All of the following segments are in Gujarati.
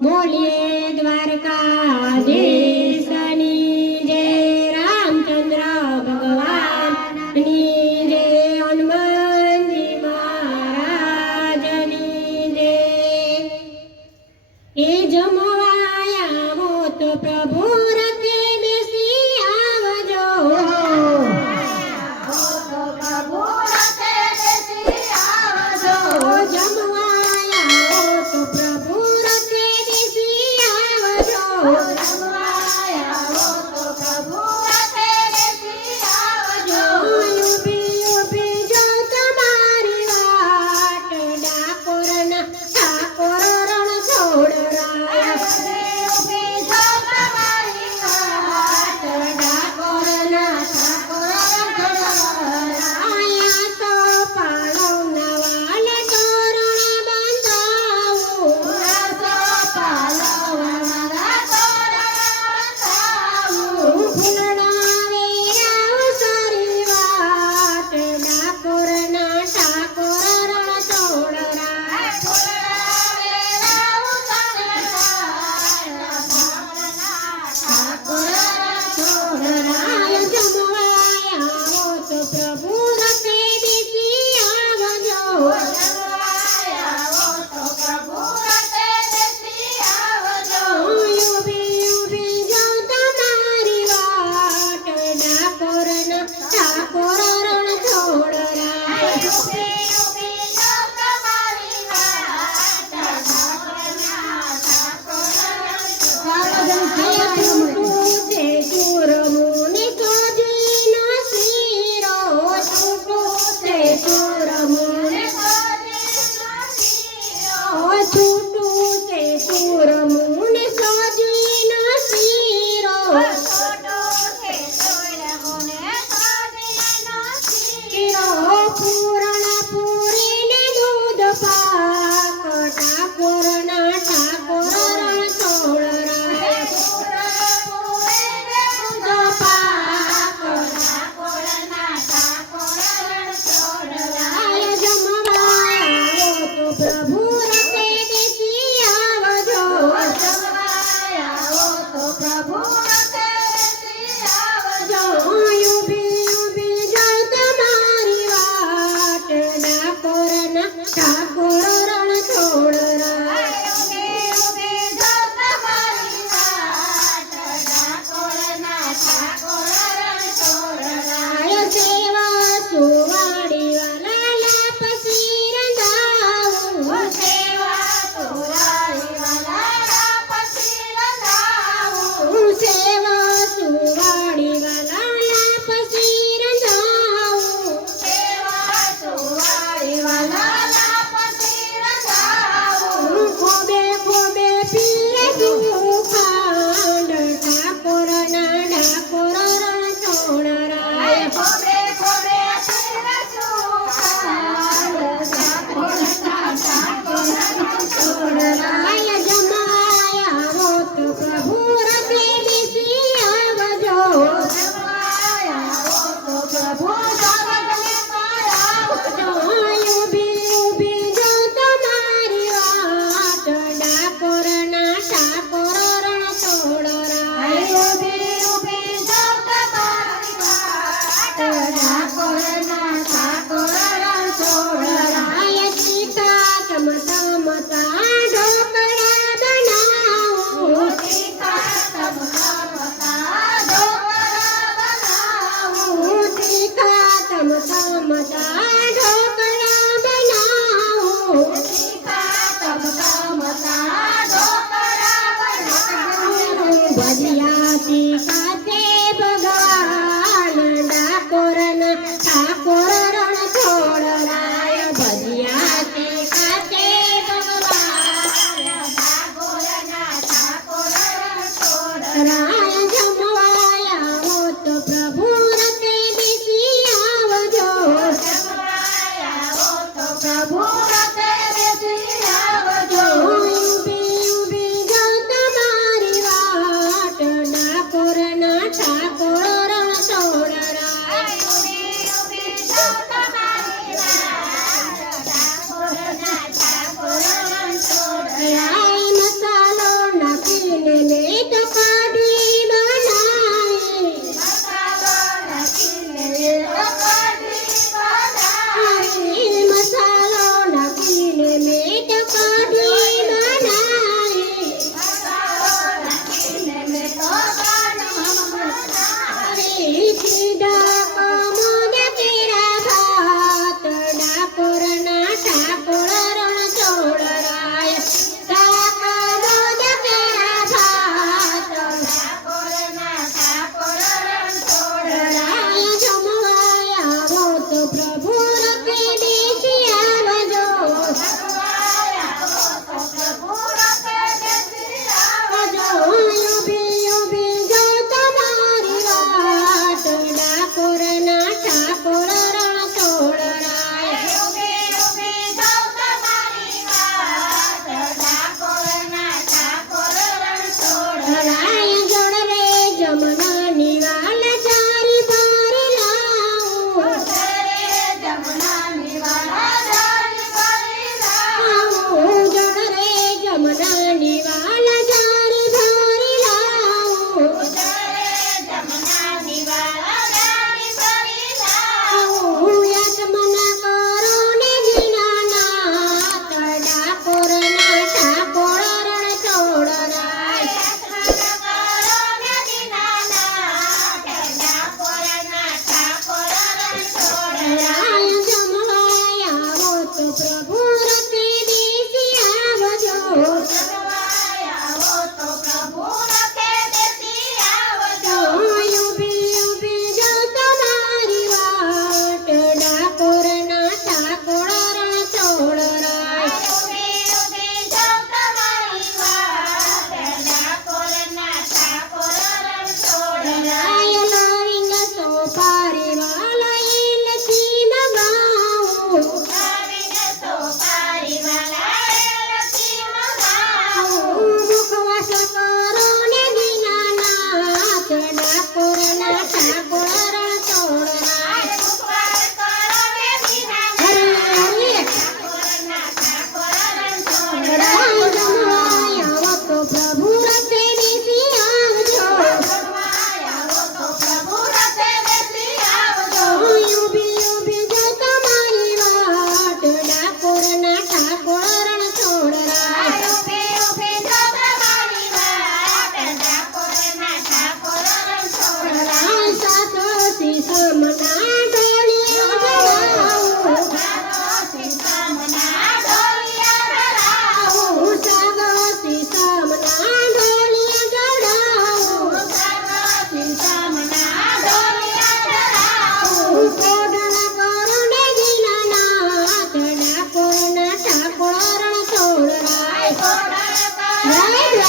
બોલીએ દ્વારકાધીશની જય, રામચંદ્ર ભગવાનની જય, હનુમાનજી મહારાજની જય। એ જમવાયા હો તો પ્રભુ રથે બેસી આવજો, જમવાયા હો તો પ્રભુ રથે બેસી આવજો, ઊભી ઊભી જો તમારી વાટ, ડાકોરના ઠાકોર રણ છોડરાય, ડાકોરના ઠાકોર રણ છોડરાય, તો પાળવના વાલ તોરણ બંધાવું, ફૂલડા વેરાવ સારી વાત, ડાકોરના ઠાકોર રણ છોડરાય, છોડરાય, જમવાયા હો તો પ્રભુ રથે બેસી આવજો, ઊભી ઊભી જો તમારી વાટ, ડાકોરના ઠાકોર રણ છોડરાય, છૂટું છે ચૂરમુને સોજીનો શીરો, છૂટું છે ચૂરમુને છૂટું છે ચૂરમુને સોજીનો શીરો, પૂરણ પૂરીને દૂધ પાક, ઠાકોરના ઠાકોર રણ છોડરાય, દૂધ પાક, જમવાયા હો તો પ્રભુ રથે બેસી આવજો, ઊભી ઊભી જો તમારી વાટ, ડાકોરના ઠાકોર રણ છોડરાય, સેવા સુવાડી વાલા લાપ શિર રંધાવું, સેવા સુવાડી વાલા લાપ શિર રંધાવું, ખોબે ખોબે પીરે સુખાંડ, ઠાકોરના ડાકોર રણ છોડરાય, છોડરાય, જમાયા હો તો પ્રભુ રથે બેસી આવજો, ઊભી ઊભી જો તમારી વાટ, ડાકોરના ઠાકોર રણ છોડરાય, છોડરાય, તીખા તમતા ઢોકળા બનાવું, તીખા તમતા ઢોકળા બનાવું, ભજીયા તીખા તે ભગવાન, ડાકોરના ઠાકોર રણ છોડરાય, ભજીયા તીખા તે ભગવાન, છોડરાય, જમવાયા હો તો પ્રભુ રથે બેસી આવજો, ઊભી ઊભી જો તમારી વાટ, ડાકોરના ઠાકોર રણ છોડરાય, મસાલો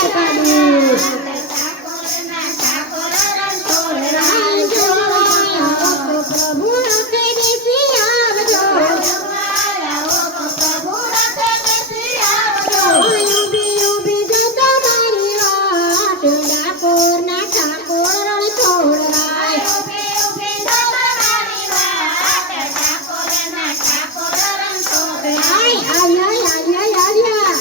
દ્વારકાધીશ ઠાકોરના ઠાકોર રણછોડ રાય જોવાયા હો તો પ્રભુ રથે બેસી આવજો જોવાયા હો તો પ્રભુ રથે બેસી આવજો ઊભી ઊભી જો તમારી વાટ ડાકોરના ઠાકોર રણછોડ રાય ઊભી ઊભી જો તમારી વાટ ઠાકોરના ઠાકોર રણછોડ રાય આવ્યા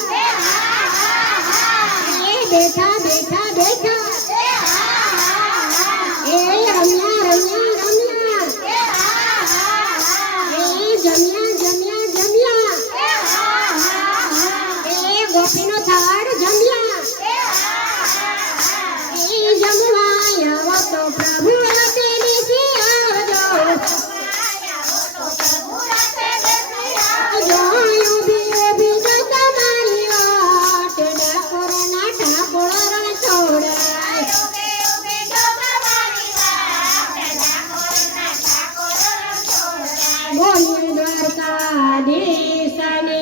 એ હા હા હા એ બેઠા બેઠા બેઠા એ હા હા હા એ રમ્યા રમ્યા રમ્યા એ હા હા હા એ જમ્યા જમ્યા જમ્યા એ હા હા હા એ ગોપીનો થાળ જમ્યા એ હા હા હા એ જમવાયા હો તો પ્રભુ રથે બેસી આવજો જોવાયા હો તો પ્રભુ રથે બેસી આવજો ઊભી ઊભી જો તમારી વાટ ડાકોરના ઠાકોર રણછોડ રાય ઊભી ઊભી જો તમારી વાટ ઠાકોરના ઠાકોર રણછોડ બોલીએ દ્વારકાધીશને